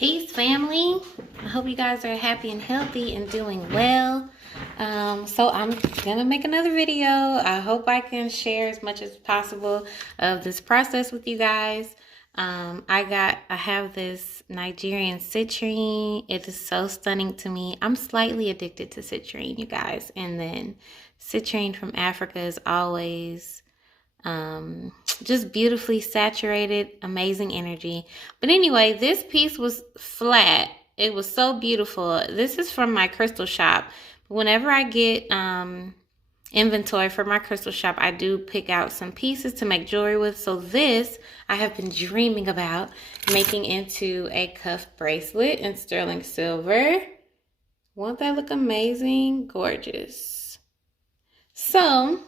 Peace, family. I hope you guys are happy and healthy and doing well. So I'm gonna make another video. I hope I can share as much as possible of this process with you guys. I have this Nigerian citrine. It is so stunning to me. I'm slightly addicted to citrine, you guys. And then citrine from Africa is always just beautifully saturated, amazing energy. But anyway, this piece was flat. It was so beautiful. This is from my crystal shop. Whenever I get inventory for my crystal shop, I do pick out some pieces to make jewelry with. So this I have been dreaming about making into a cuff bracelet in sterling silver. Won't that look amazing? Gorgeous. So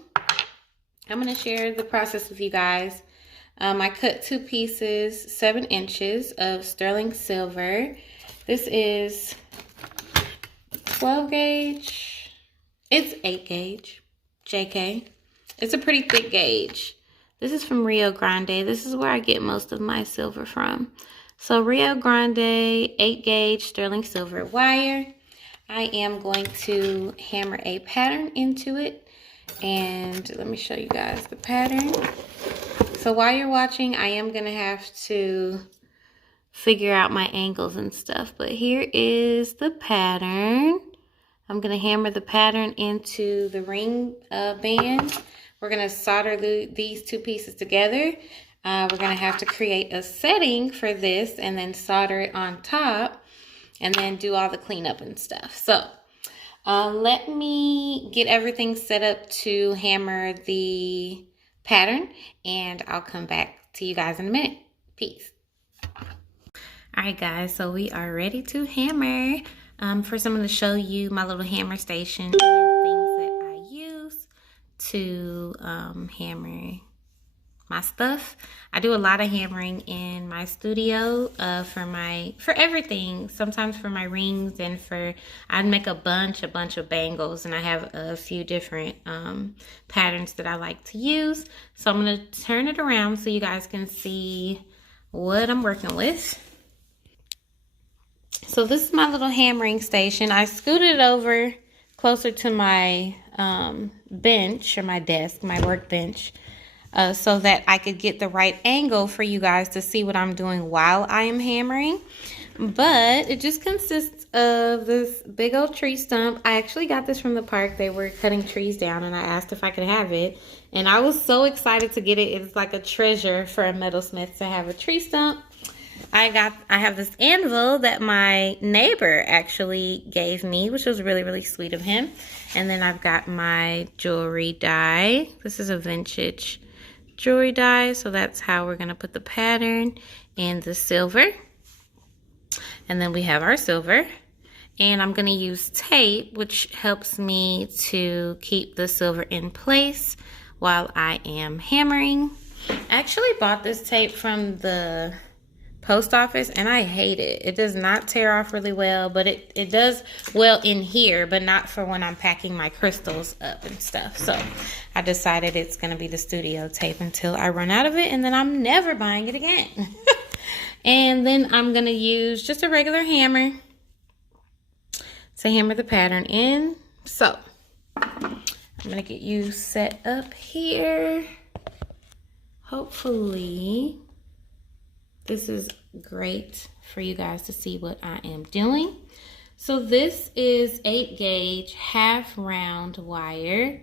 I'm going to share the process with you guys. I cut 2 pieces, 7 inches of sterling silver. This is 12 gauge. It's 8 gauge, JK. It's a pretty thick gauge. This is from Rio Grande. This is where I get most of my silver from. So Rio Grande 8 gauge sterling silver wire. I am going to hammer a pattern into it. And let me show you guys the pattern. So while you're watching, I am going to have to figure out my angles and stuff. But here is the pattern. I'm going to hammer the pattern into the ring band. We're going to solder these 2 pieces together. We're going to have to create a setting for this and then solder it on top and then do all the cleanup and stuff. So let me get everything set up to hammer the pattern, and I'll come back to you guys in a minute. Peace. All right, guys, so we are ready to hammer. First, I'm going to show you my little hammer station and things that I use to hammer my stuff. I do a lot of hammering in my studio for everything. Sometimes for my rings and I'd make a bunch of bangles, and I have a few different patterns that I like to use. So I'm going to turn it around so you guys can see what I'm working with. So this is my little hammering station. I scooted over closer to my bench, or my desk, my workbench, so that I could get the right angle for you guys to see what I'm doing while I am hammering. But it just consists of this big old tree stump. I actually got this from the park. They were cutting trees down, and I asked if I could have it. And I was so excited to get it. It's like a treasure for a metalsmith to have a tree stump. I have this anvil that my neighbor actually gave me, which was really, really sweet of him. And then I've got my jewelry die. This is a vintage jewelry die, so that's how we're going to put the pattern and the silver. And then we have our silver, and I'm going to use tape, which helps me to keep the silver in place while I am hammering. I actually bought this tape from the post office, and I hate it. It does not tear off really well, but it does well in here, but not for when I'm packing my crystals up and stuff. So I decided it's going to be the studio tape until I run out of it, and then I'm never buying it again. And then I'm going to use just a regular hammer to hammer the pattern in. So I'm going to get you set up here. Hopefully this is great for you guys to see what I am doing. So this is 8 gauge half round wire.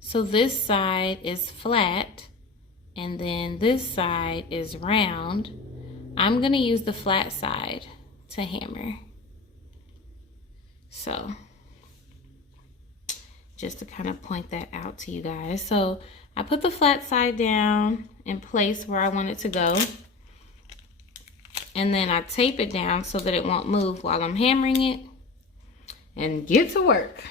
So this side is flat, and then this side is round. I'm going to use the flat side to hammer. So just to kind of point that out to you guys. So I put the flat side down in place where I want it to go. And then I tape it down so that it won't move while I'm hammering it, and get to work.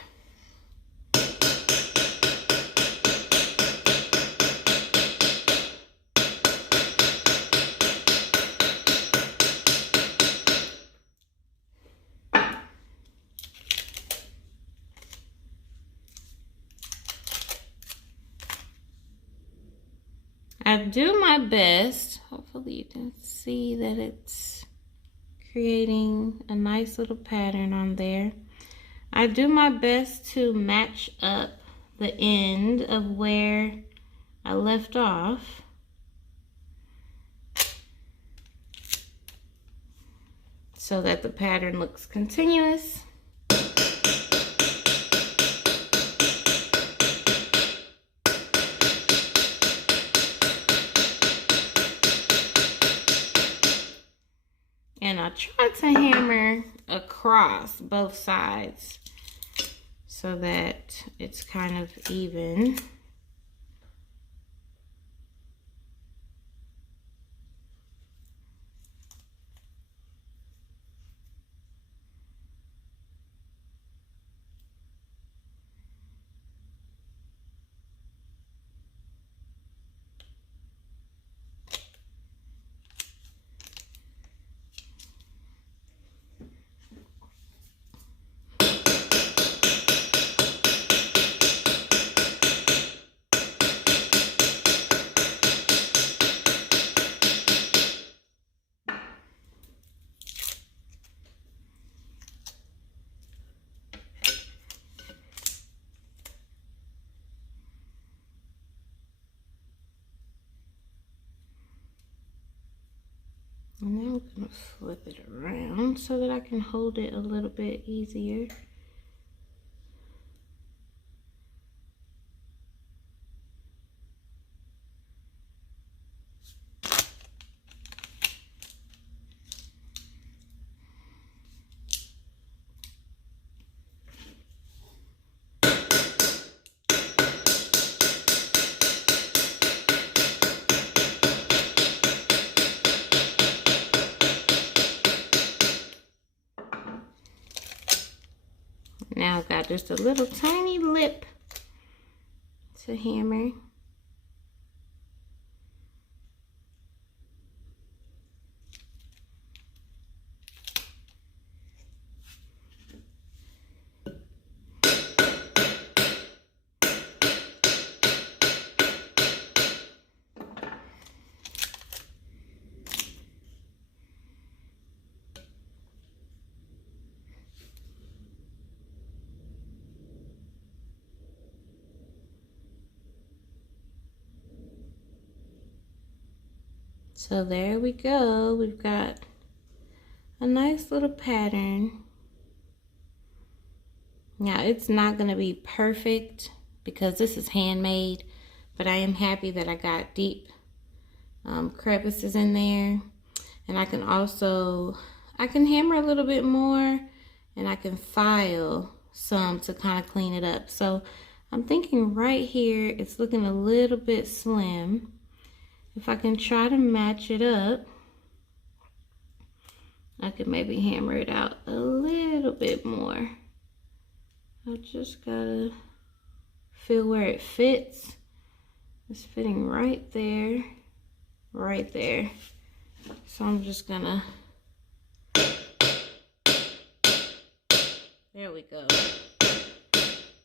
I do my best. Hopefully you can see that it's creating a nice little pattern on there. I do my best to match up the end of where I left off. So that the pattern looks continuous. And I try to hammer across both sides so that it's kind of even. And now I'm going to flip it around so that I can hold it a little bit easier. Now I've got just a little tiny lip to hammer. So there we go. We've got a nice little pattern. Now it's not going to be perfect because this is handmade, but I am happy that I got deep crevices in there. And I can also, I can hammer a little bit more and I can file some to kind of clean it up. So I'm thinking right here, it's looking a little bit slim. If I can try to match it up, I could maybe hammer it out a little bit more. I just gotta feel where it fits. It's fitting right there, right there. So I'm just gonna, there we go.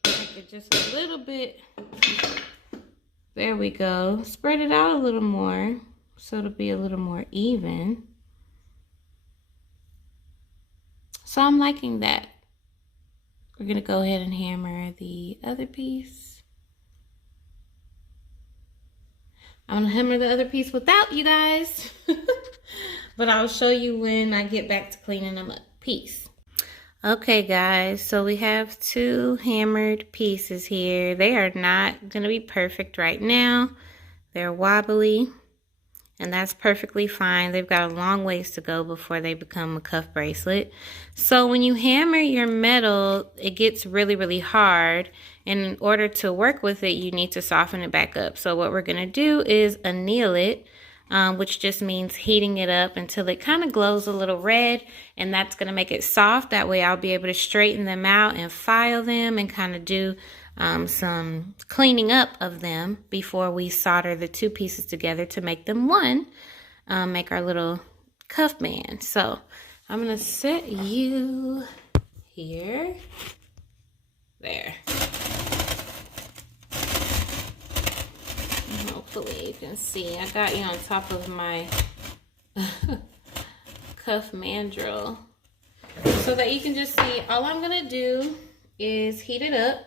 Make it just a little bit. There we go. Spread it out a little more so it'll be a little more even. So I'm liking that. We're gonna go ahead and hammer the other piece. I'm gonna hammer the other piece without you guys. But I'll show you when I get back to cleaning them up. Peace. Okay guys, so we have two hammered pieces here. They are not gonna be perfect right now. They're wobbly, and that's perfectly fine. They've got a long ways to go before they become a cuff bracelet. So when you hammer your metal, it gets really, really hard. And in order to work with it, you need to soften it back up. So what we're gonna do is anneal it, which just means heating it up until it kind of glows a little red, and that's going to make it soft. That way I'll be able to straighten them out and file them and kind of do some cleaning up of them before we solder the two pieces together to make them one, make our little cuff band. So I'm going to set you here, there. Hopefully you can see. I got you on top of my cuff mandrel so that you can just see. All I'm gonna do is heat it up.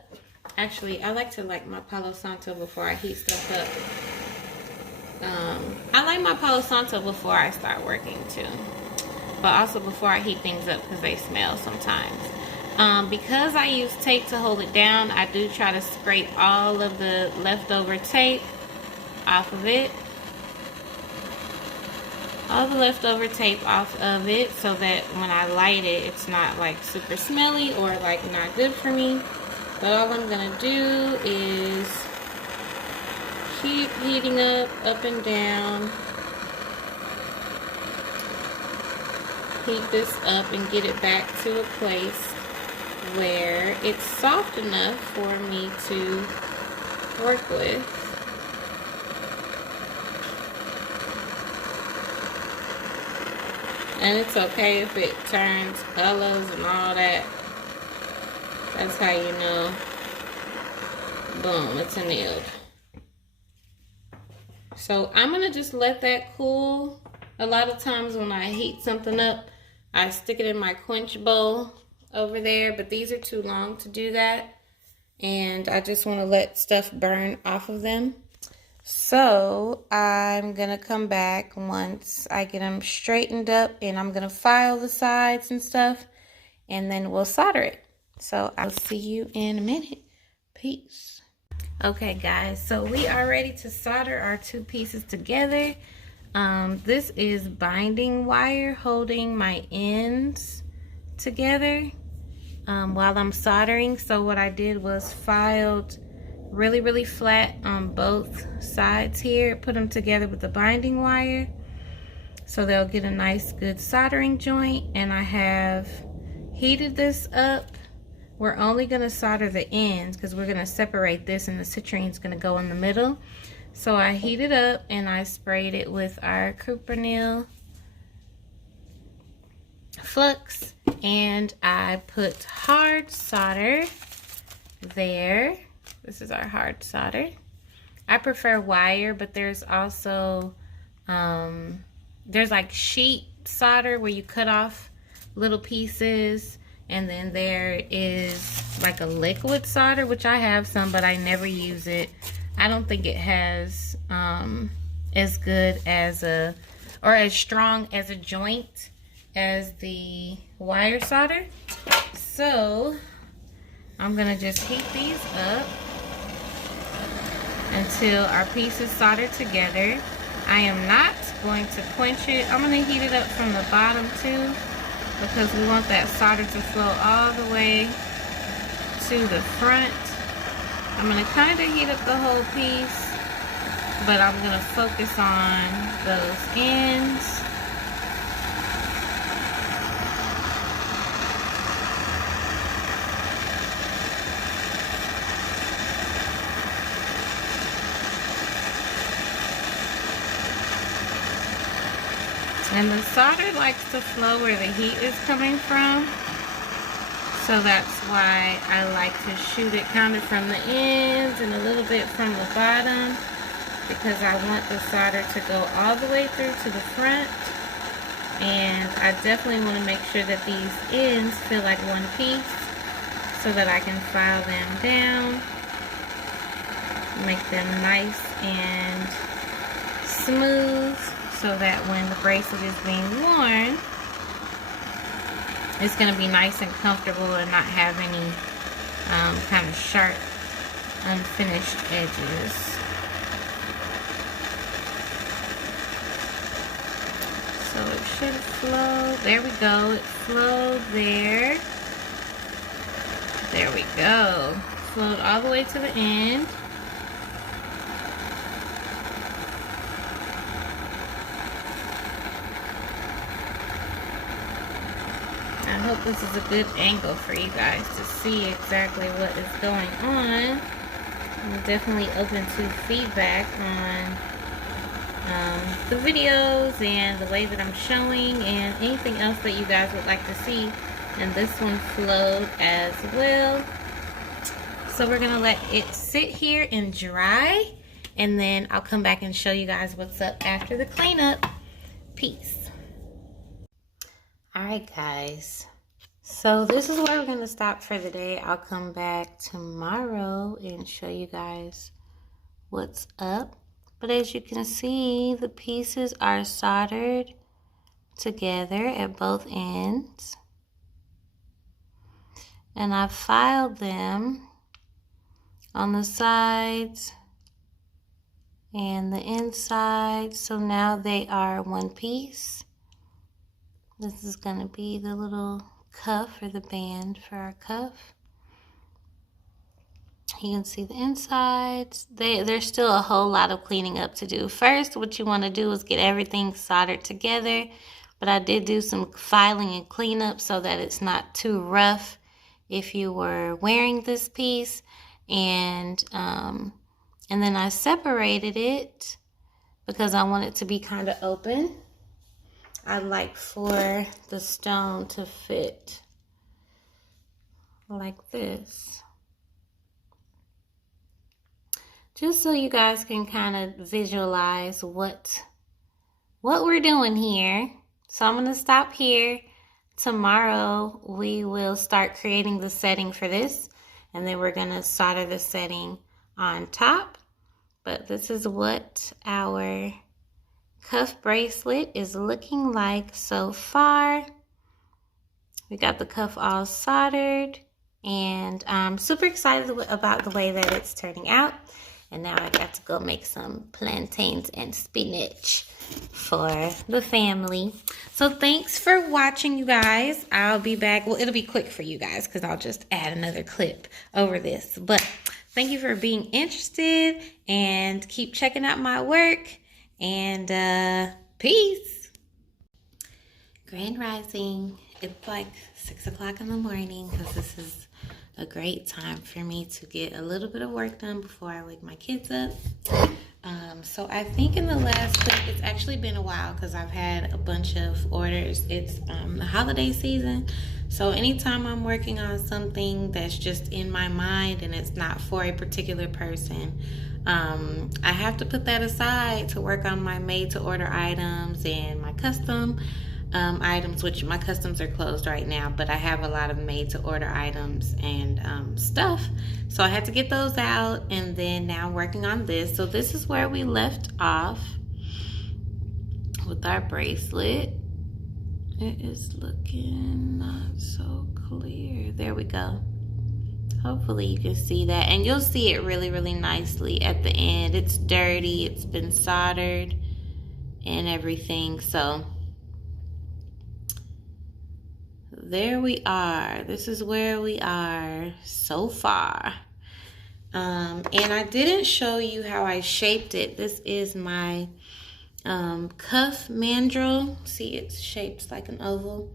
Actually, I like to like my Palo Santo before I heat stuff up. I like my Palo Santo before I start working too, but also before I heat things up because they smell sometimes. Because I use tape to hold it down, I do try to scrape all of the leftover tape off of it. All the leftover tape off of it so that when I light it, it's not like super smelly or like not good for me. But all I'm gonna do is keep heating up and down. Heat this up and get it back to a place where it's soft enough for me to work with. And it's okay if it turns colors and all that. That's how you know, boom, it's annealed. So I'm gonna just let that cool. A lot of times when I heat something up, I stick it in my quench bowl over there, but these are too long to do that. And I just wanna let stuff burn off of them. So I'm gonna come back once I get them straightened up, and I'm gonna file the sides and stuff, and then we'll solder it. So I'll see you in a minute. Peace. Okay guys, so we are ready to solder our two pieces together. This is binding wire holding my ends together while I'm soldering. So what I did was filed really flat on both sides here, put them together with the binding wire so they'll get a nice good soldering joint. And I have heated this up. We're only going to solder the ends because we're going to separate this, and the citrine's going to go in the middle. So I heated up and I sprayed it with our Cuprinil flux, and I put hard solder there. This is our hard solder. I prefer wire, but there's also there's like sheet solder where you cut off little pieces, and then there is like a liquid solder, which I have some, but I never use it. I don't think it has as good as or as strong as a joint as the wire solder. So I'm gonna just heat these up until our pieces solder together. I am not going to quench it. I'm gonna heat it up from the bottom too, because we want that solder to flow all the way to the front. I'm gonna kind of heat up the whole piece, but I'm gonna focus on those ends. And the solder likes to flow where the heat is coming from. So that's why I like to shoot it kind of from the ends and a little bit from the bottom, because I want the solder to go all the way through to the front. And I definitely want to make sure that these ends feel like one piece so that I can file them down, make them nice and smooth, so that when the bracelet is being worn, it's going to be nice and comfortable and not have any kind of sharp, unfinished edges. So it should flow. There we go. It flowed there. There we go. Flowed all the way to the end. I hope this is a good angle for you guys to see exactly what is going on. I'm definitely open to feedback on the videos and the way that I'm showing, and anything else that you guys would like to see. And this one flowed as well. So we're gonna let it sit here and dry, and then I'll come back and show you guys what's up after the cleanup. Peace. Alright guys, so this is where we're going to stop for the day. I'll come back tomorrow and show you guys what's up. But as you can see, the pieces are soldered together at both ends. And I've filed them on the sides and the inside. So now they are one piece. This is going to be the little cuff or the band for our cuff. You can see the insides. There's still a whole lot of cleaning up to do. First, what you want to do is get everything soldered together. But I did do some filing and cleanup so that it's not too rough if you were wearing this piece. And then I separated it because I want it to be kind of open. I like for the stone to fit like this. Just so you guys can kind of visualize what we're doing here. So I'm going to stop here. Tomorrow we will start creating the setting for this. And then we're going to solder the setting on top. But this is what our cuff bracelet is looking like so far. We got the cuff all soldered. And I'm super excited about the way that it's turning out. And now I got to go make some plantains and spinach for the family. So thanks for watching, you guys. I'll be back. Well, it'll be quick for you guys because I'll just add another clip over this. But thank you for being interested and keep checking out my work. And peace. Grand Rising. It's like 6 o'clock in the morning because this is a great time for me to get a little bit of work done before I wake my kids up. So I think in the last clip, it's actually been a while because I've had a bunch of orders. It's the holiday season. So anytime I'm working on something that's just in my mind and it's not for a particular person, I have to put that aside to work on my made to order items and my custom items, which my customs are closed right now, but I have a lot of made to order items and stuff. So I had to get those out, and then now I'm working on this. So this is where we left off with our bracelet. It is looking not so clear. There we go. Hopefully you can see that, and you'll see it really, really nicely at the end. It's dirty, it's been soldered and everything. So there we are. This is where we are so far. And I didn't show you how I shaped it. This is my cuff mandrel. See, it's shaped like an oval.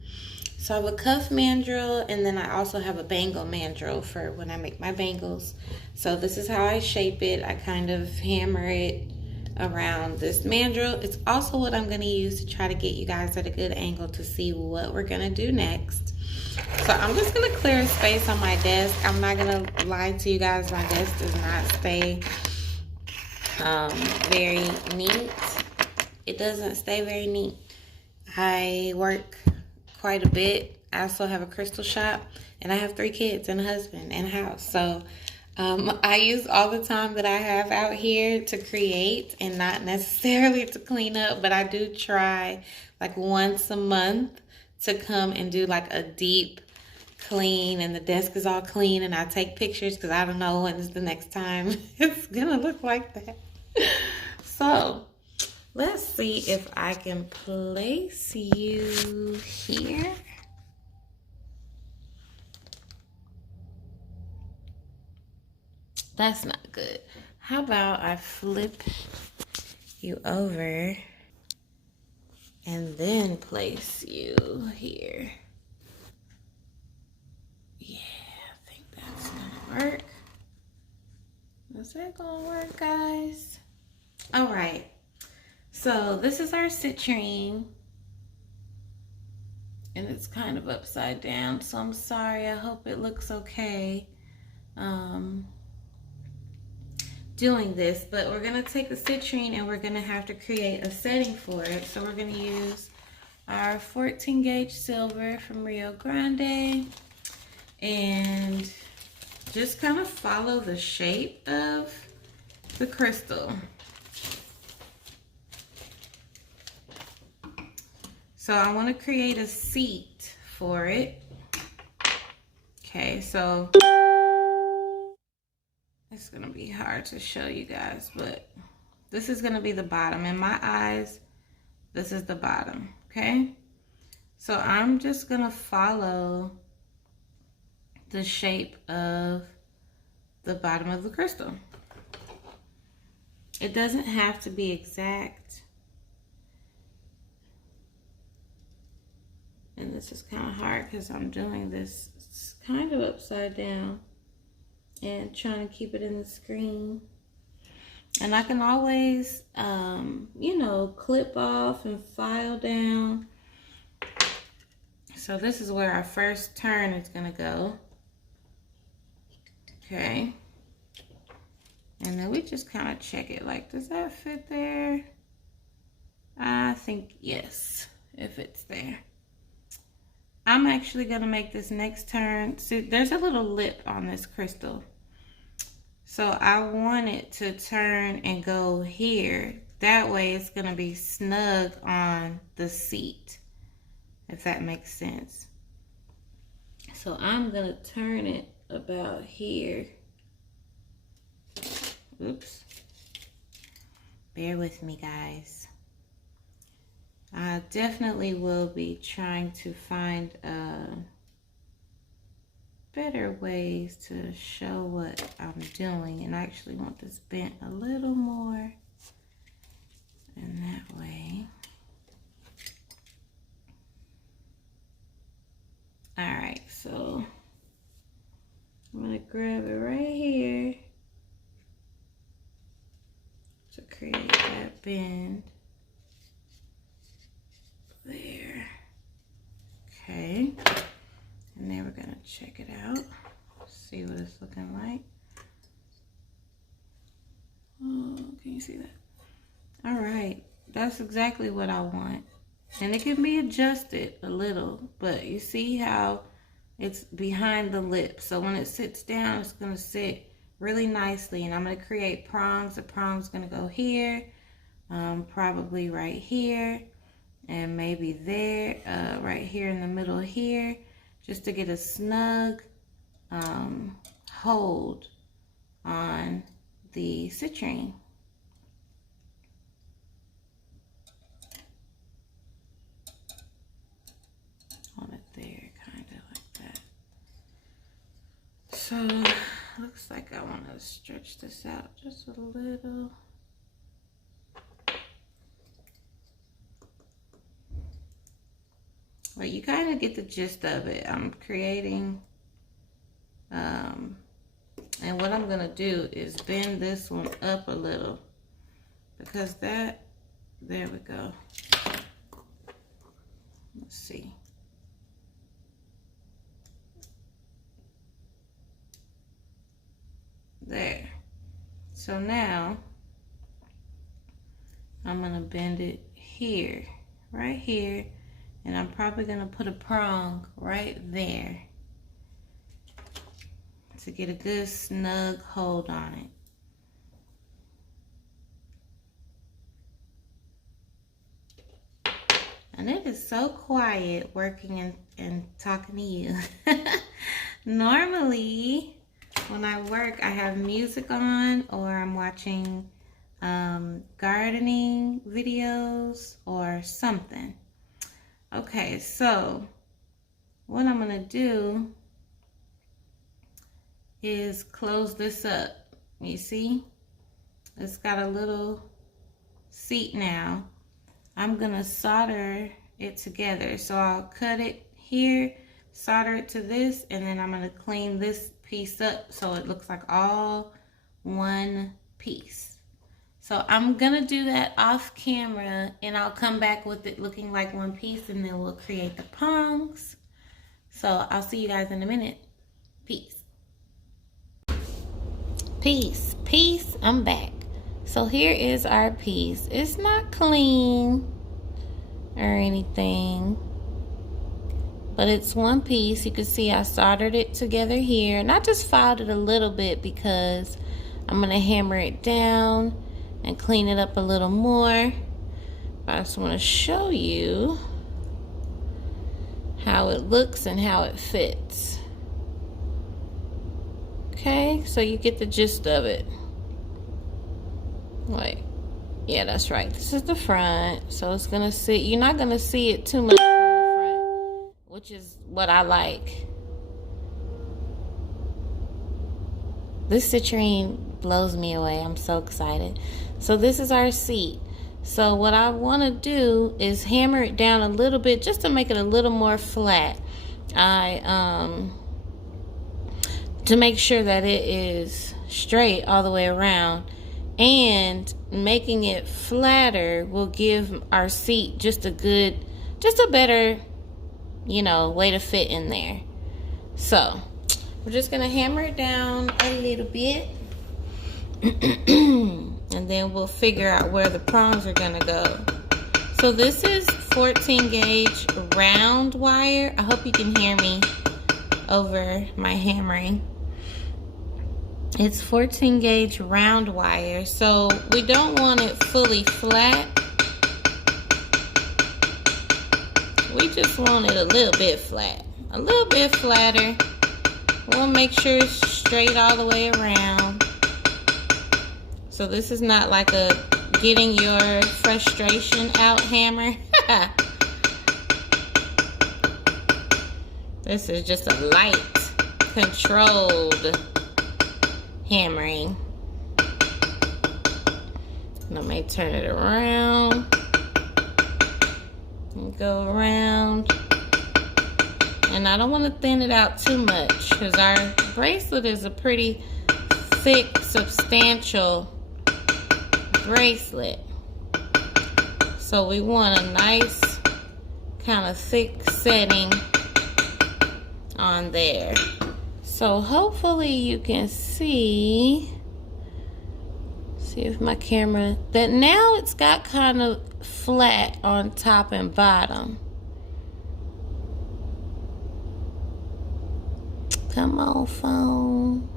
So I have a cuff mandrel, and then I also have a bangle mandrel for when I make my bangles. So this is how I shape it. I kind of hammer it around this mandrel. It's also what I'm going to use to try to get you guys at a good angle to see what we're going to do next. So I'm just going to clear space on my desk. I'm not going to lie to you guys. My desk does not stay very neat. It doesn't stay very neat. I work quite a bit. I also have a crystal shop, and I have 3 kids and a husband and a house. So I use all the time that I have out here to create and not necessarily to clean up, but I do try like once a month to come and do like a deep clean, and the desk is all clean, and I take pictures because I don't know when is the next time it's gonna look like that. So let's see if I can place you here. That's not good. How about I flip you over and then place you here? Yeah, I think that's gonna work. Is that gonna work, guys? All right. So this is our citrine, and it's kind of upside down, so I'm sorry. I hope it looks okay doing this, but we're gonna take the citrine and we're gonna have to create a setting for it. So we're gonna use our 14 gauge silver from Rio Grande, and just kind of follow the shape of the crystal. So I want to create a seat for it. Okay, so it's going to be hard to show you guys, but this is going to be the bottom. In my eyes, this is the bottom, okay? So I'm just going to follow the shape of the bottom of the crystal. It doesn't have to be exact. And this is kind of hard because I'm doing this kind of upside down and trying to keep it in the screen. And I can always, you know, clip off and file down. So this is where our first turn is going to go. Okay. And then we just kind of check it. Like, does that fit there? I think yes, it fits there. I'm actually going to make this next turn. See, there's a little lip on this crystal. So I want it to turn and go here. That way it's going to be snug on the seat, if that makes sense. So I'm going to turn it about here. Oops. Bear with me, guys. I definitely will be trying to find better ways to show what I'm doing, and I actually want this bent a little more in that way. Alright, so I'm going to grab it right here to create that bend. There. Okay. And then we're going to check it out. See what it's looking like. Oh, can you see that? All right. That's exactly what I want. And it can be adjusted a little, but you see how it's behind the lip. So when it sits down, it's going to sit really nicely. And I'm going to create prongs. The prong's going to go here, probably right here, and maybe there, right here in the middle here, just to get a snug hold on the citrine. On it there, kind of like that. So, looks like I want to stretch this out just a little. Well, you kind of get the gist of it. I'm creating, and what I'm going to do is bend this one up a little, because that, there we go. Let's see. There. So now, I'm going to bend it here, right here. And I'm probably going to put a prong right there to get a good snug hold on it. And it is so quiet working and talking to you. Normally, when I work, I have music on, or I'm watching gardening videos or something. Okay, so what I'm going to do is close this up. You see? It's got a little seat now. I'm going to solder it together. So I'll cut it here, solder it to this, and then I'm going to clean this piece up so it looks like all one piece. So I'm going to do that off camera, and I'll come back with it looking like one piece, and then we'll create the prongs. So I'll see you guys in a minute. Peace. Peace. I'm back. So here is our piece. It's not clean, or anything. But it's one piece. You can see I soldered it together here. And I just filed it a little bit because I'm going to hammer it down and clean it up a little more. But I just want to show you how it looks and how it fits. Okay, so you get the gist of it. Wait, yeah, that's right. This is the front, so it's gonna sit. You're not gonna see it too much from the front, which is what I like. This citrine blows me away. I'm so excited. So this is our seat. So what I want to do is hammer it down a little bit just to make it a little more flat. To make sure that it is straight all the way around, and making it flatter will give our seat just a better, you know, way to fit in there. So we're just gonna hammer it down a little bit. And then we'll figure out where the prongs are gonna go. So this is 14 gauge round wire. I hope you can hear me over my hammering. It's 14 gauge round wire, so we don't want it fully flat. We just want it a little bit flat, a little bit flatter. We'll make sure it's straight all the way around. So this is not like a getting your frustration out hammer. This is just a light, controlled hammering. And I may turn it around and go around. And I don't want to thin it out too much because our bracelet is a pretty thick, substantial bracelet. So we want a nice kind of thick setting on there. So hopefully you can see if my camera, that now it's got kind of flat on top and bottom. Come on, phone.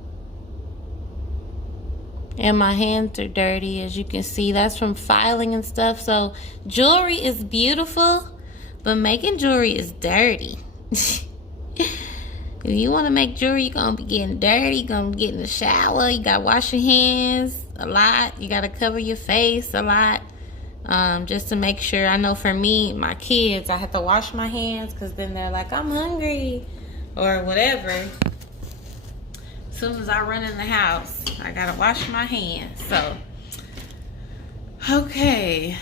And my hands are dirty, as you can see. That's from filing and stuff. So jewelry is beautiful, but making jewelry is dirty. If you want to make jewelry, you're going to be getting dirty. You're going to get in the shower. You got to wash your hands a lot. You got to cover your face a lot. Just to make sure. I know for me, my kids, I have to wash my hands because then they're like, I'm hungry or whatever. As soon as I run in the house, I got to wash my hands. So, okay.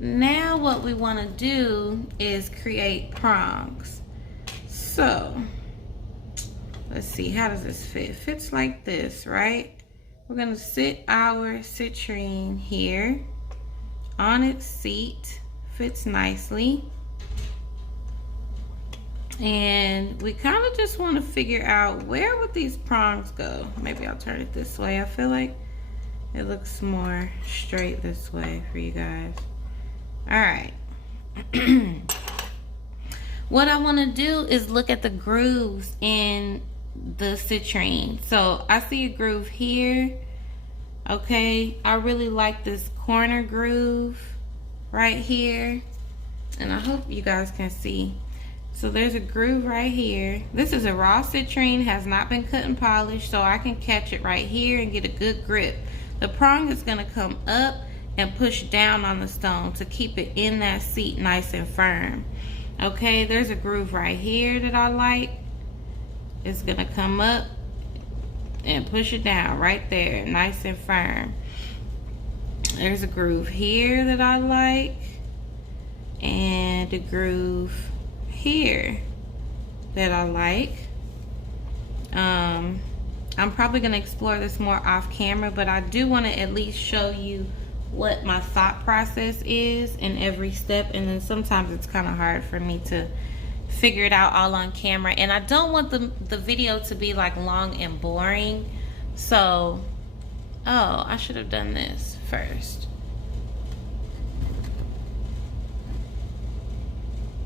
Now what we want to do is create prongs. So, let's see, how does this fit? It fits like this, right? We're going to sit our citrine here on its seat. Fits nicely. And we kind of just want to figure out where would these prongs go. Maybe I'll turn it this way. I feel like it looks more straight this way for you guys. All right. What I want to do is look at the grooves in the citrine. So I see a groove here. Okay, I really like this corner groove right here. And I hope you guys can see. So there's a groove right here. This is a raw citrine, has not been cut and polished, so I can catch it right here and get a good grip. The prong is gonna come up and push down on the stone to keep it in that seat nice and firm. Okay, there's a groove right here that I like. It's gonna come up and push it down right there, nice and firm. There's a groove here that I like, and a groove here that I like. I'm probably gonna explore this more off camera, but I do want to at least show you what my thought process is in every step, and then sometimes it's kind of hard for me to figure it out all on camera, and I don't want the video to be like long and boring. So, oh, I should have done this first.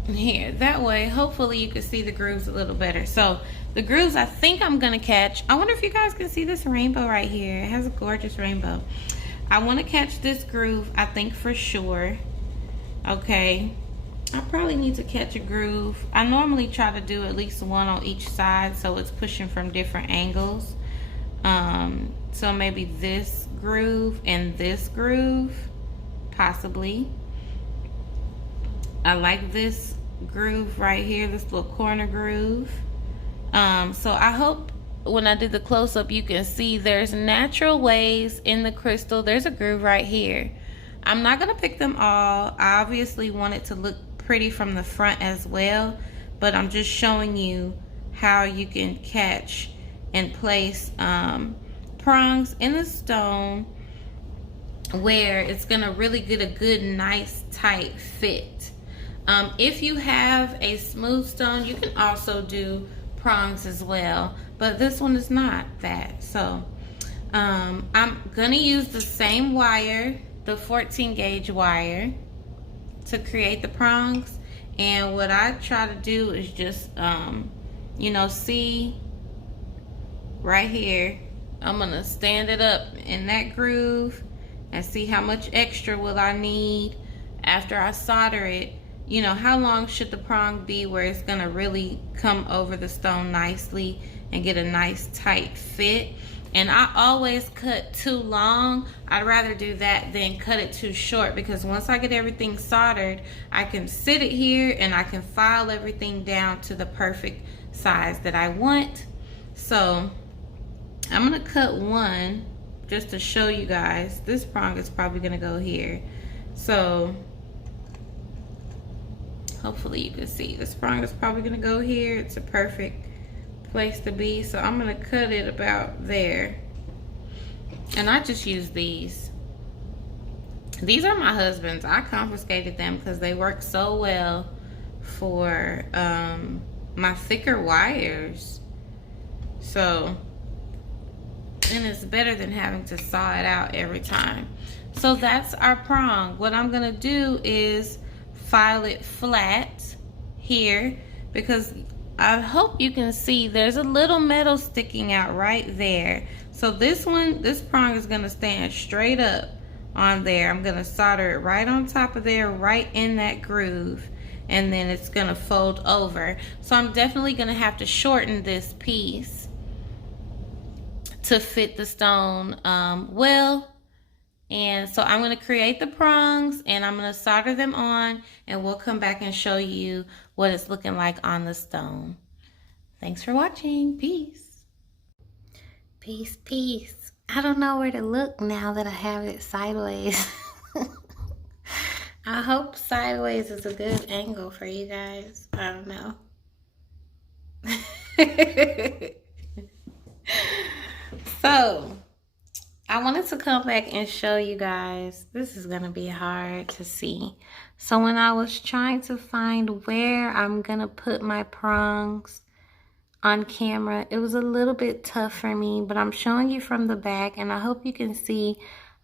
here. That way, hopefully you can see the grooves a little better. So the grooves I think I'm gonna catch, I wonder if you guys can see this rainbow right here. It has a gorgeous rainbow. I want to catch this groove, I think, for sure. Okay, I probably need to catch a groove. I normally try to do at least one on each side, so it's pushing from different angles. So maybe this groove and this groove, possibly. I like this groove right here, this little corner groove. So I hope when I do the close-up you can see there's natural ways in the crystal. There's a groove right here. I'm not gonna pick them all. I obviously want it to look pretty from the front as well, but I'm just showing you how you can catch and place prongs in the stone where it's gonna really get a good, nice, tight fit. If you have a smooth stone, you can also do prongs as well, but this one is not that. So I'm gonna use the same wire, the 14 gauge wire, to create the prongs. And what I try to do is just you know, see right here, I'm gonna stand it up in that groove and see how much extra will I need after I solder it. You know, how long should the prong be where it's gonna really come over the stone nicely and get a nice tight fit. And I always cut too long. I'd rather do that than cut it too short, because once I get everything soldered, I can sit it here and I can file everything down to the perfect size that I want. So I'm gonna cut one just to show you guys. This prong is probably gonna go here. So hopefully you can see this prong is probably gonna go here. It's a perfect place to be. So I'm gonna cut it about there. And I just use these. These are my husband's. I confiscated them because they work so well for my thicker wires. So, and it's better than having to saw it out every time. So that's our prong. What I'm gonna do is file it flat here, because I hope you can see there's a little metal sticking out right there. So this prong is gonna stand straight up on there. I'm gonna solder it right on top of there, right in that groove, and then it's gonna fold over. So I'm definitely gonna have to shorten this piece to fit the stone well. And so I'm going to create the prongs and I'm going to solder them on, and we'll come back and show you what it's looking like on the stone. Thanks for watching. Peace. Peace, peace. I don't know where to look now that I have it sideways. I hope sideways is a good angle for you guys. I don't know. So I wanted to come back and show you guys. This is gonna be hard to see. So when I was trying to find where I'm gonna put my prongs on camera, it was a little bit tough for me, but I'm showing you from the back, and I hope you can see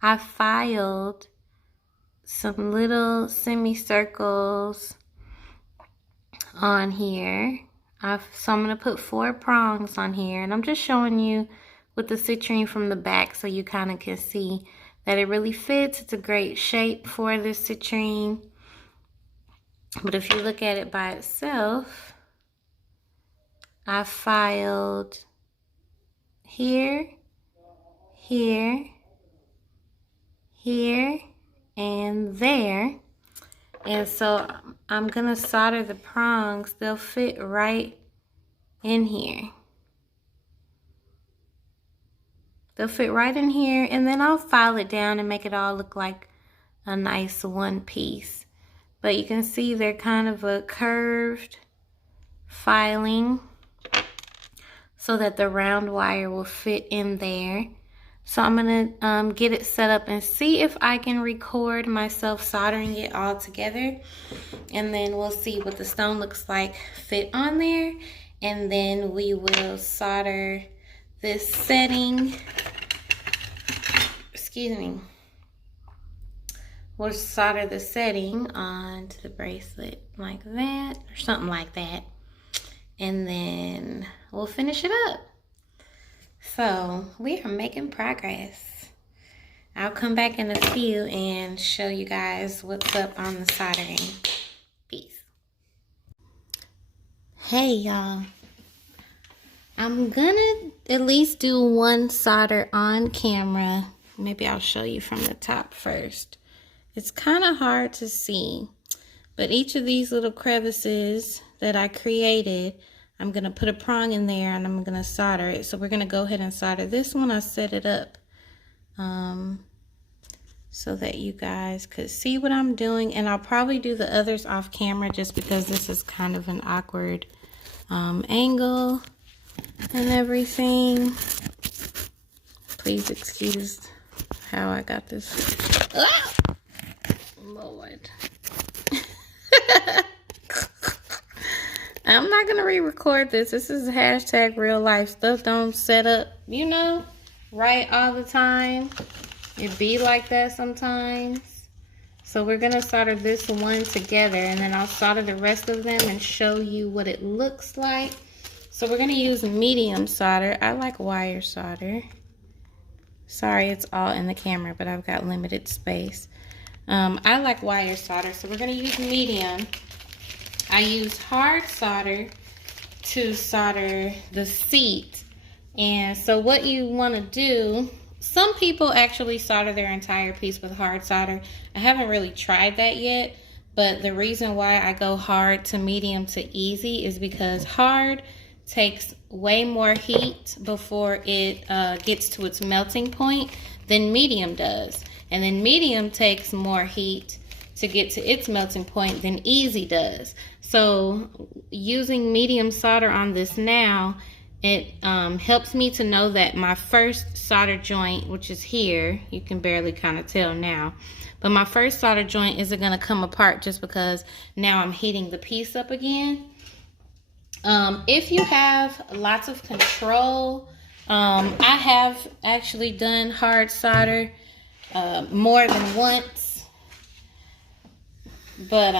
I filed some little semicircles on here. So I'm gonna put 4 prongs on here, and I'm just showing you with the citrine from the back so you kind of can see that it really fits. It's a great shape for this citrine. But if you look at it by itself, I filed here, here, here, and there. And so I'm gonna solder the prongs. They'll fit right in here. They'll fit right in here, and then I'll file it down and make it all look like a nice one piece. But you can see they're kind of a curved filing so that the round wire will fit in there. So I'm gonna get it set up and see if I can record myself soldering it all together, and then we'll see what the stone looks like fit on there, and then we will solder this setting, excuse me, we'll solder the setting onto the bracelet like that, or something like that. And then we'll finish it up. So we are making progress. I'll come back in a few and show you guys what's up on the soldering. Peace. Hey y'all. I'm gonna at least do one solder on camera. Maybe I'll show you from the top first. It's kind of hard to see, but each of these little crevices that I created, I'm gonna put a prong in there and I'm gonna solder it. So we're gonna go ahead and solder this one. I set it up so that you guys could see what I'm doing, and I'll probably do the others off camera just because this is kind of an awkward angle and everything. Please excuse how I got this. Ah! Lord. I'm not gonna re-record this. This is hashtag real life. Stuff don't set up, you know, right all the time. It be like that sometimes. So we're gonna solder this one together, and then I'll solder the rest of them and show you what it looks like. So we're gonna use medium solder. I like wire solder. Sorry, it's all in the camera, but I've got limited space. I like wire solder, so we're gonna use medium. I use hard solder to solder the seat. And so what you wanna do, some people actually solder their entire piece with hard solder. I haven't really tried that yet, but the reason why I go hard to medium to easy is because hard takes way more heat before it gets to its melting point than medium does. And then medium takes more heat to get to its melting point than easy does. So using medium solder on this now, it helps me to know that my first solder joint, which is here, you can barely kind of tell now, but my first solder joint isn't going to come apart just because now I'm heating the piece up again. If you have lots of control, I have actually done hard solder more than once, but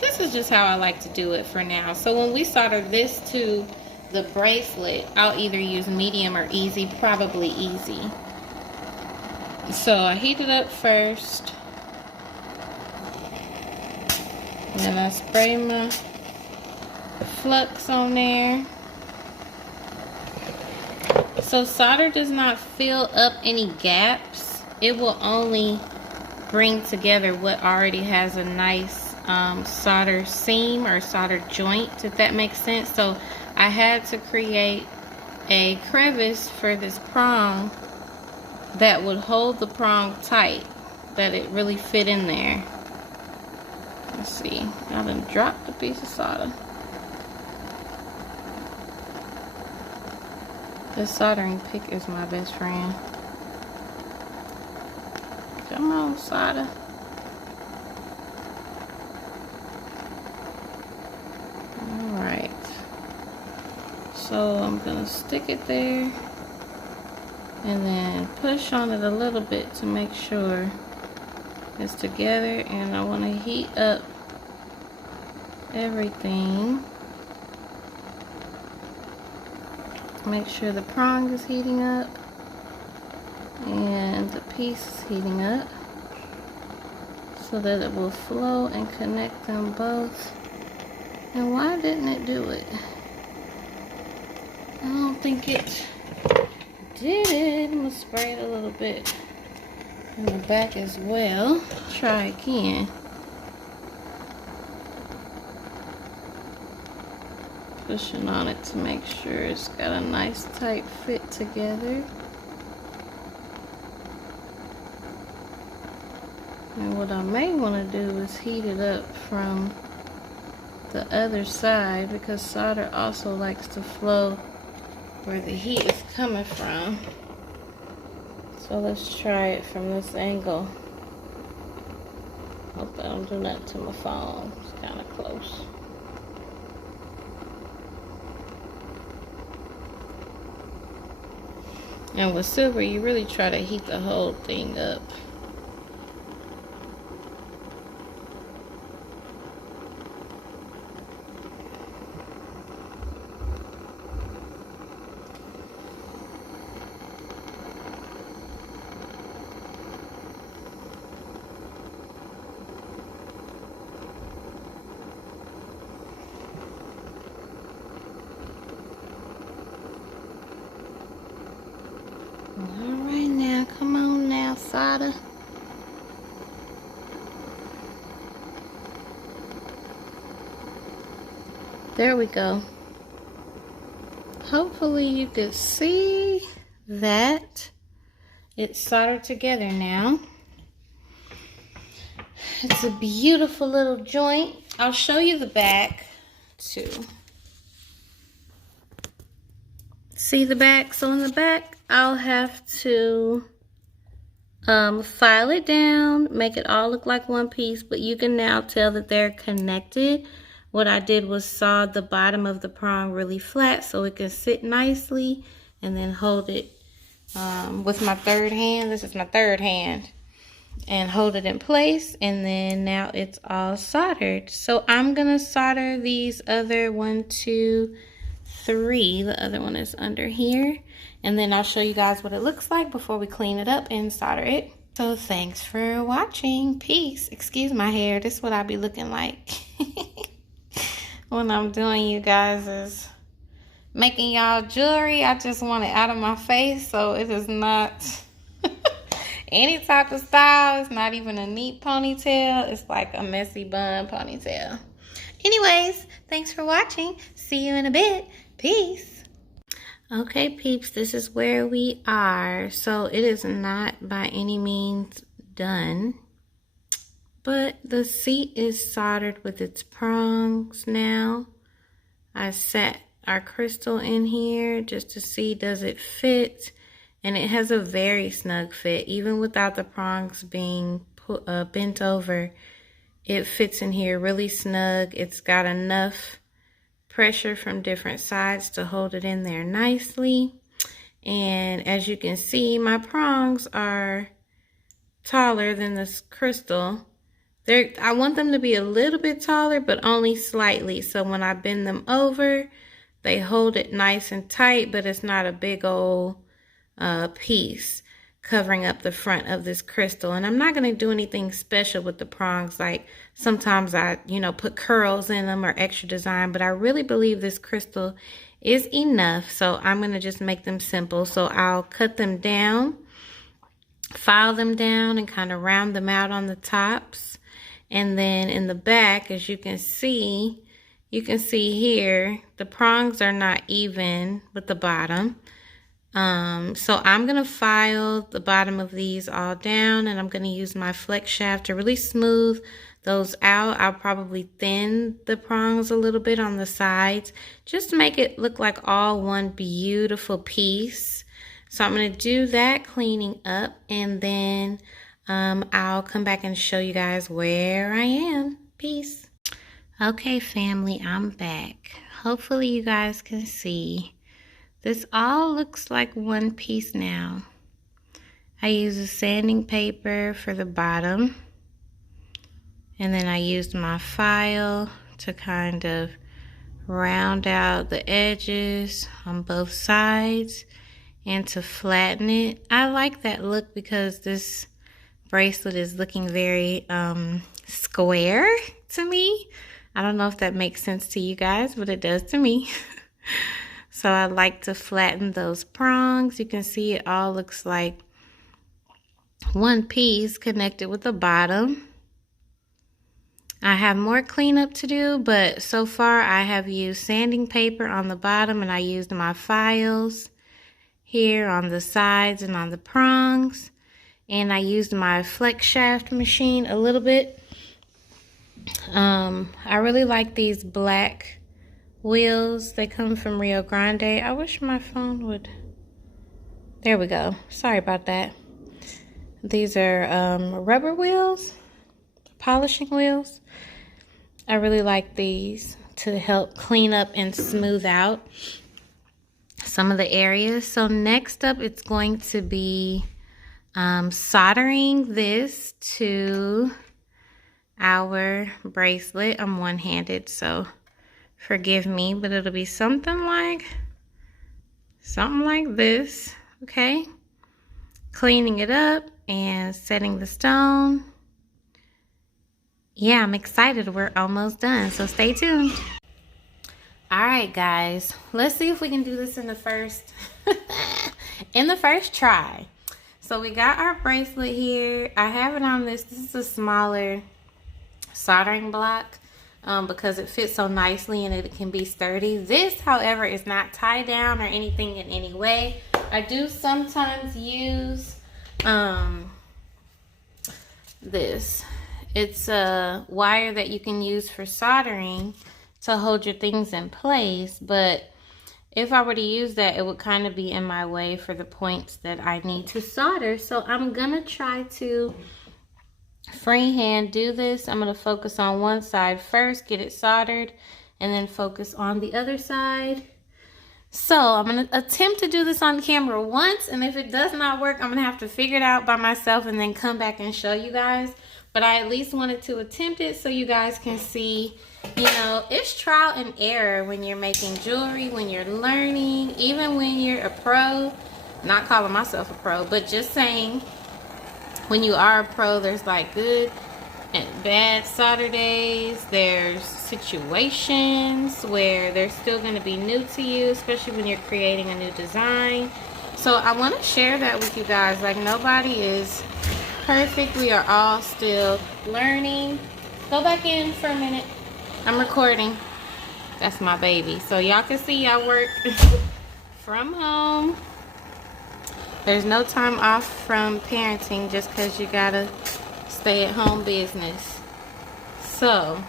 this is just how I like to do it for now. So when we solder this to the bracelet, I'll either use medium or easy, probably easy. So I heat it up first, and then I spray my flux on there. So solder does not fill up any gaps. It will only bring together what already has a nice solder seam or solder joint, if that makes sense. So I had to create a crevice for this prong that would hold the prong tight, that it really fit in there. Let's see, I done dropped a piece of solder. This soldering pick is my best friend. Come on, solder. Alright. So I'm gonna stick it there and then push on it a little bit to make sure it's together, and I want to heat up everything. Make sure the prong is heating up and the piece is heating up so that it will flow and connect them both. And why didn't it do it? I don't think it did it. I'm gonna spray it a little bit in the back as well. Try again. Pushing on it to make sure it's got a nice tight fit together. And what I may want to do is heat it up from the other side, because solder also likes to flow where the heat is coming from. So let's try it from this angle. Hope I don't do nothing to my phone. It's kind of close. And with silver, you really try to heat the whole thing up. solder. There we go. Hopefully you can see that it's soldered together now. It's a beautiful little joint. I'll show you the back too. See the back? So in the back, I'll have to file it down, make it all look like one piece, but you can now tell that they're connected. What I did was saw the bottom of the prong really flat so it can sit nicely, and then hold it with my third hand. This is my third hand. And hold it in place, and then now it's all soldered. So I'm gonna solder these other 1, 2, 3. The other one is under here, and then I'll show you guys what it looks like before we clean it up and solder it. So thanks for watching. Peace. Excuse my hair. This is what I be looking like when I'm doing, you guys, is making y'all jewelry. I just want it out of my face, so it is not any type of style. It's not even a neat ponytail. It's like a messy bun ponytail. Anyways, thanks for watching. See you in a bit. Peace. Okay, peeps, this is where we are. So it is not by any means done, but the seat is soldered with its prongs now. I set our crystal in here just to see, does it fit? And it has a very snug fit, even without the prongs being bent over. It fits in here really snug. It's got enough pressure from different sides to hold it in there nicely. And as you can see, my prongs are taller than this crystal. I want them to be a little bit taller, but only slightly. So when I bend them over, they hold it nice and tight, but it's not a big old piece covering up the front of this crystal. And I'm not going to do anything special with the prongs. Like sometimes I, put curls in them or extra design, but I really believe this crystal is enough. So I'm going to just make them simple. So I'll cut them down, file them down, and kind of round them out on the tops. And then in the back, as you can see here, the prongs are not even with the bottom. So I'm going to file the bottom of these all down, and I'm going to use my flex shaft to really smooth those out. I'll probably thin the prongs a little bit on the sides just to make it look like all one beautiful piece. So I'm going to do that cleaning up, and then I'll come back and show you guys where I am. Peace. Okay, family, I'm back. Hopefully you guys can see. This all looks like one piece now. I use a sanding paper for the bottom, and then I used my file to kind of round out the edges on both sides and to flatten it. I like that look because this bracelet is looking very square to me. I don't know if that makes sense to you guys, but it does to me. So I like to flatten those prongs. You can see it all looks like one piece connected with the bottom. I have more cleanup to do, but so far I have used sanding paper on the bottom, and I used my files here on the sides and on the prongs. And I used my flex shaft machine a little bit. I really like these black wheels. They come from Rio Grande. I wish my phone would. There we go. Sorry about that. These are rubber wheels, polishing wheels. I really like these to help clean up and smooth out some of the areas. So next up, it's going to be soldering this to our bracelet. I'm one-handed, so forgive me, but it'll be something like this. Okay, cleaning it up and setting the stone. Yeah, I'm excited. We're almost done, so stay tuned. All right, guys, let's see if we can do this in the first try. So we got our bracelet here. I have it on this. This is a smaller soldering block because it fits so nicely and it can be sturdy. This, however, is not tied down or anything in any way. I do sometimes use this. It's a wire that you can use for soldering to hold your things in place, but if I were to use that, it would kind of be in my way for the points that I need to solder. So I'm gonna try to freehand do this. I'm gonna focus on one side first, get it soldered, and then focus on the other side. So I'm gonna attempt to do this on camera once, and if it does not work, I'm gonna have to figure it out by myself and then come back and show you guys. But I at least wanted to attempt it so you guys can see, you know, it's trial and error when you're making jewelry, when you're learning, even when you're a pro. Not calling myself a pro, but just saying, when you are a pro, there's like good and bad solder days. There's situations where they're still going to be new to you, especially when you're creating a new design. So I want to share that with you guys. Like, nobody is perfect. We are all still learning. Go back in for a minute. I'm recording. That's my baby. So y'all can see I work from home. There's no time off from parenting just because you gotta stay at home business. So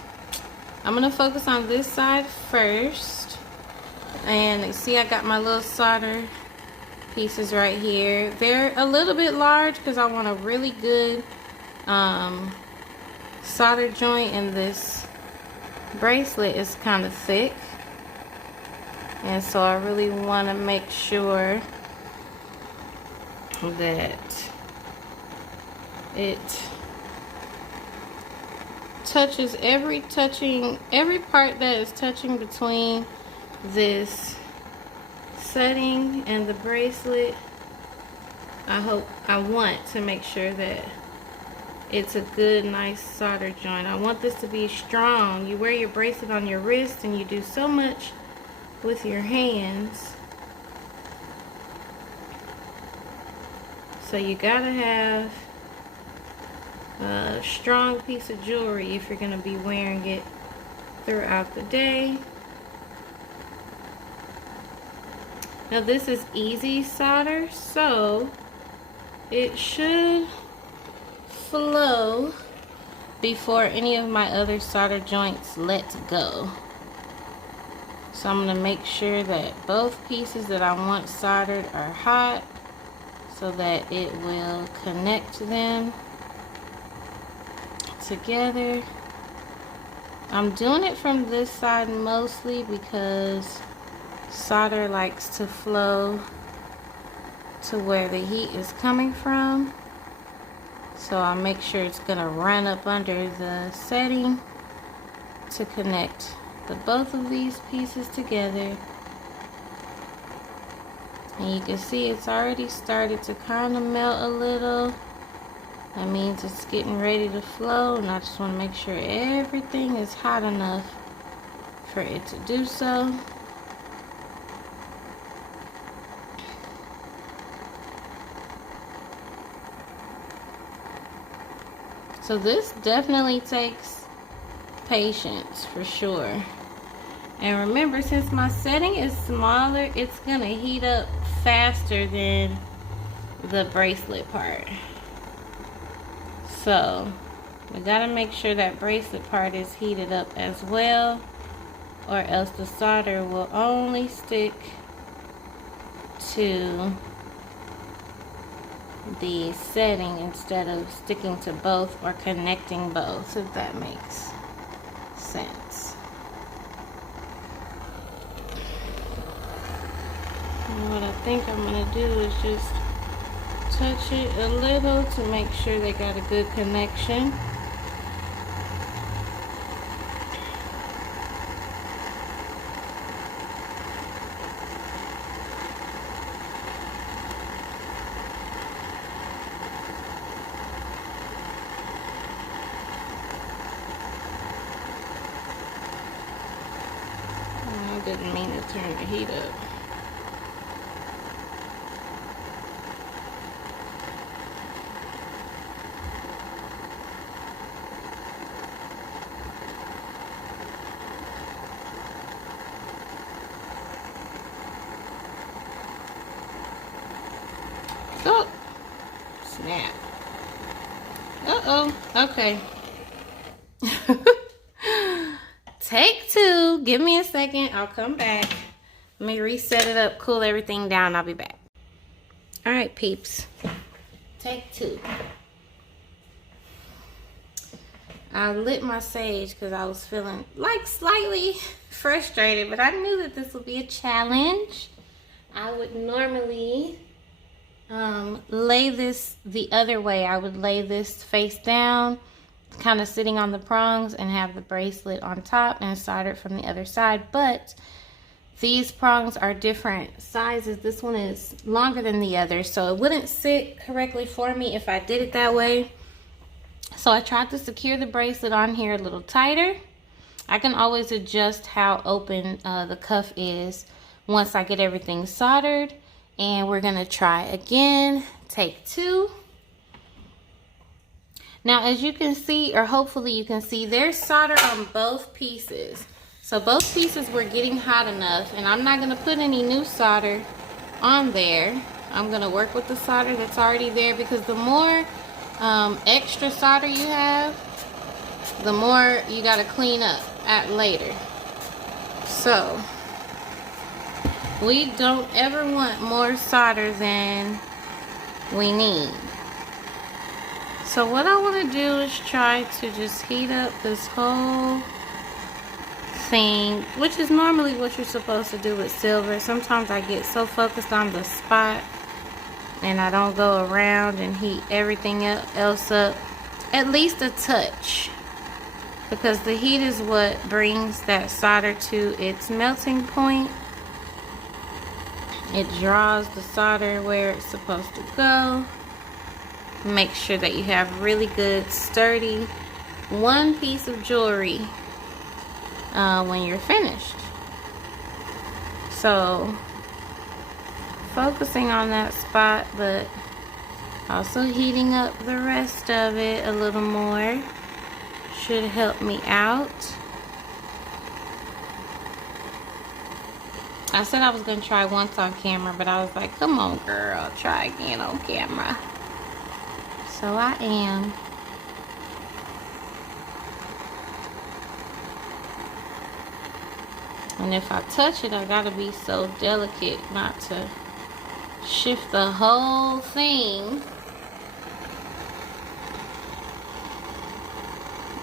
I'm gonna focus on this side first. And you see I got my little solder pieces right here. They're a little bit large because I want a really good solder joint, and this bracelet is kind of thick, and so I really want to make sure that it touches every part that is touching between this setting and the bracelet. I want to make sure that it's a good, nice solder joint. I want this to be strong. You wear your bracelet on your wrist and you do so much with your hands. So you gotta have a strong piece of jewelry if you're gonna be wearing it throughout the day. Now this is easy solder, so it should flow before any of my other solder joints let go. So I'm going to make sure that both pieces that I want soldered are hot so that it will connect them together. I'm doing it from this side mostly because solder likes to flow to where the heat is coming from. So I'll make sure it's going to run up under the setting to connect the both of these pieces together. And you can see it's already started to kind of melt a little. That means it's getting ready to flow, and I just want to make sure everything is hot enough for it to do so. So this definitely takes patience for sure. And remember, since my setting is smaller, it's gonna heat up faster than the bracelet part. So we gotta make sure that bracelet part is heated up as well, or else the solder will only stick to the setting instead of sticking to both or connecting both, if that makes sense. And what I think I'm going to do is just touch it a little to make sure they got a good connection. Didn't mean to turn the heat up. Oh, snap. Uh-oh. Okay. Take two. Give me a second. I'll come back. Let me reset it up, cool everything down. I'll be back. All right, peeps. Take two. I lit my sage because I was feeling like slightly frustrated, but I knew that this would be a challenge. I would normally lay this the other way. I would lay this face down, kind of sitting on the prongs, and have the bracelet on top and solder it from the other side. But these prongs are different sizes. This one is longer than the other, so it wouldn't sit correctly for me if I did it that way. So I tried to secure the bracelet on here a little tighter. I can always adjust how open the cuff is once I get everything soldered. And we're gonna try again. Take two. Now, as you can see, or hopefully you can see, there's solder on both pieces. So both pieces were getting hot enough, and I'm not gonna put any new solder on there. I'm gonna work with the solder that's already there, because the more extra solder you have, the more you gotta clean up at later. So we don't ever want more solder than we need. So what I want to do is try to just heat up this whole thing, which is normally what you're supposed to do with silver. Sometimes I get so focused on the spot and I don't go around and heat everything else up at least a touch, because the heat is what brings that solder to its melting point. It draws the solder where it's supposed to go. Make sure that you have really good, sturdy, one piece of jewelry when you're finished. So, focusing on that spot, but also heating up the rest of it a little more should help me out. I said I was going to try once on camera, but I was like, come on, girl, try again on camera. So I am. And if I touch it, I got to be so delicate not to shift the whole thing.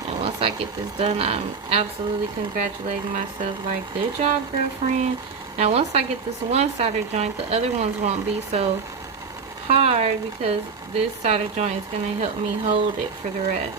And once I get this done, I'm absolutely congratulating myself, like, good job, girlfriend. Now, once I get this one solder joint, the other ones won't be so hard, because this solder joint is going to help me hold it for the rest.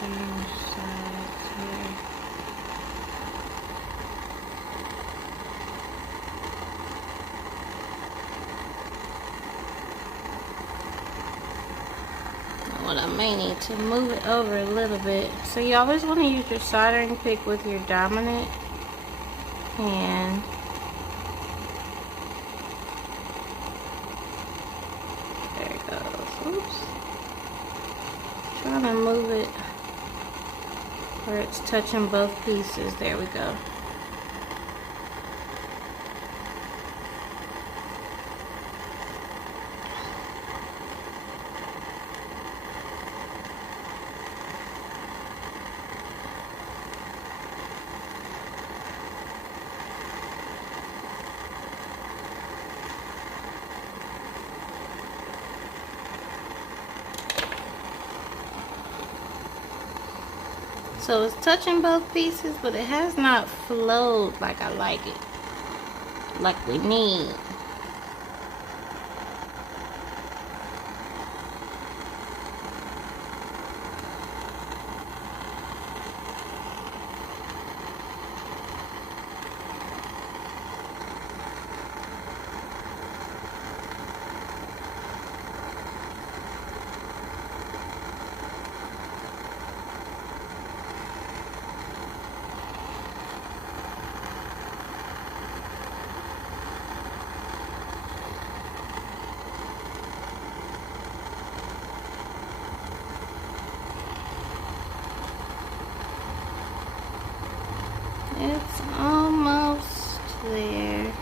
Change sides here. What I may need to move it over a little bit. So you always want to use your soldering pick with your dominant hand. There it goes. Oops. Trying to move it where it's touching both pieces. There we go. So it's touching both pieces, but it has not flowed like I like it, like we need. It's almost there.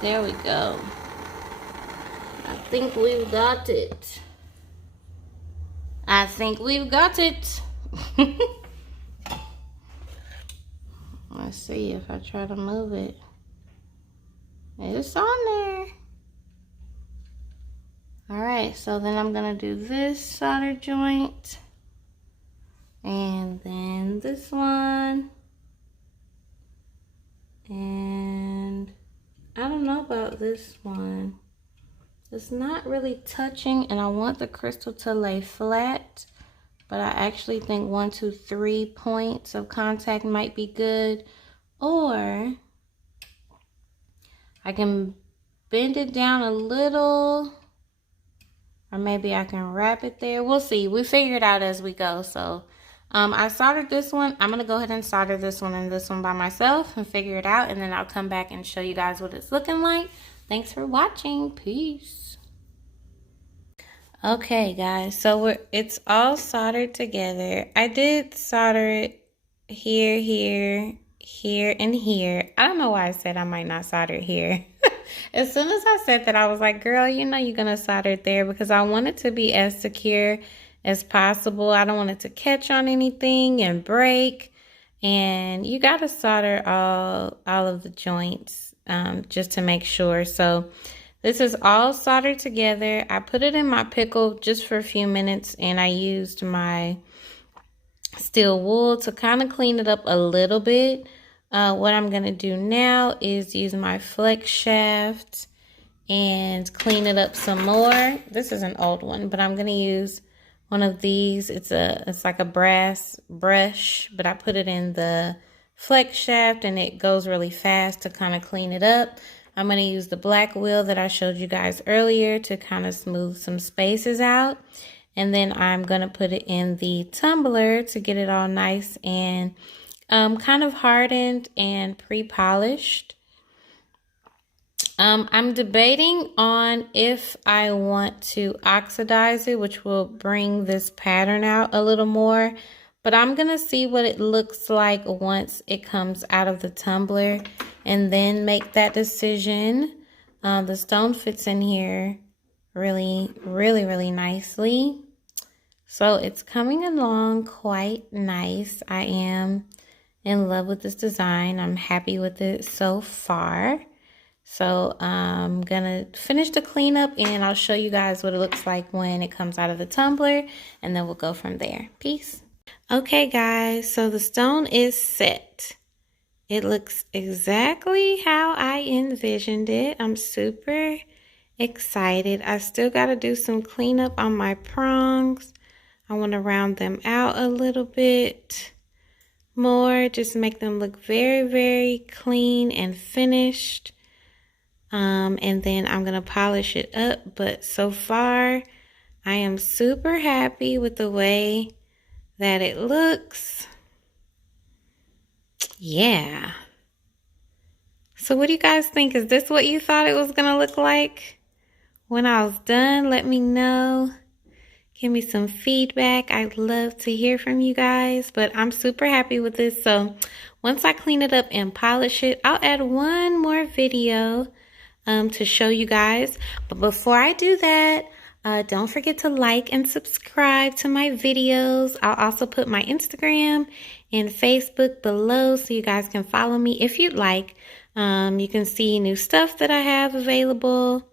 There we go. I think we've got it. I think we've got it. Let's see if I try to move it. It's on there. All right, so then I'm gonna do this solder joint. And then this one. And I don't know about this one. It's not really touching, and I want the crystal to lay flat, but I actually think 1, 2, 3 points of contact might be good. Or I can bend it down a little, or maybe I can wrap it there. We'll see. We figure it out as we go. So I soldered this one. I'm going to go ahead and solder this one and this one by myself and figure it out. And then I'll come back and show you guys what it's looking like. Thanks for watching. Peace. Okay, guys. So it's all soldered together. I did solder it here, here, here, and here. I don't know why I said I might not solder it here. As soon as I said that, I was like, girl, you know you're going to solder it there because I want it to be as secure as possible. I don't want it to catch on anything and break. And you got to solder all of the joints just to make sure. So this is all soldered together. I put it in my pickle just for a few minutes, and I used my steel wool to kind of clean it up a little bit. What I'm going to do now is use my flex shaft and clean it up some more. This is an old one, but I'm going to use one of these. It's like a brass brush, but I put it in the flex shaft and it goes really fast to kind of clean it up. I'm going to use the black wheel that I showed you guys earlier to kind of smooth some spaces out. And then I'm going to put it in the tumbler to get it all nice and kind of hardened and pre-polished. I'm debating on if I want to oxidize it, which will bring this pattern out a little more. But I'm going to see what it looks like once it comes out of the tumbler and then make that decision. The stone fits in here really, really, really nicely. So it's coming along quite nice. I am in love with this design. I'm happy with it so far. So I'm gonna finish the cleanup and I'll show you guys what it looks like when it comes out of the tumbler, and then we'll go from there. Peace. Okay guys, so the stone is set. It looks exactly how I envisioned it. I'm super excited. I still got to do some cleanup on my prongs. I want to round them out a little bit more, just make them look very, very clean and finished. And then I'm going to polish it up. But so far, I am super happy with the way that it looks. Yeah. So what do you guys think? Is this what you thought it was going to look like when I was done? Let me know. Give me some feedback. I'd love to hear from you guys, but I'm super happy with this. So once I clean it up and polish it, I'll add one more video to show you guys. But before I do that, don't forget to like and subscribe to my videos. I'll also put my Instagram and Facebook below so you guys can follow me if you'd like. You can see new stuff that I have available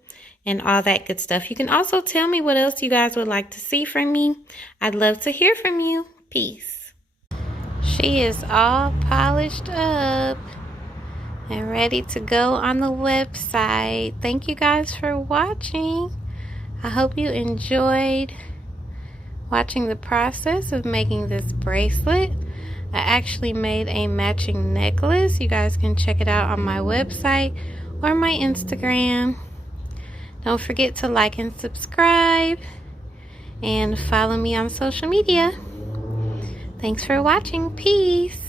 and all that good stuff. You can also tell me what else you guys would like to see from me. I'd love to hear from you. Peace. She is all polished up and ready to go on the website. Thank you guys for watching. I hope you enjoyed watching the process of making this bracelet. I actually made a matching necklace. You guys can check it out on my website or my Instagram. Don't forget to like and subscribe and follow me on social media. Thanks for watching. Peace.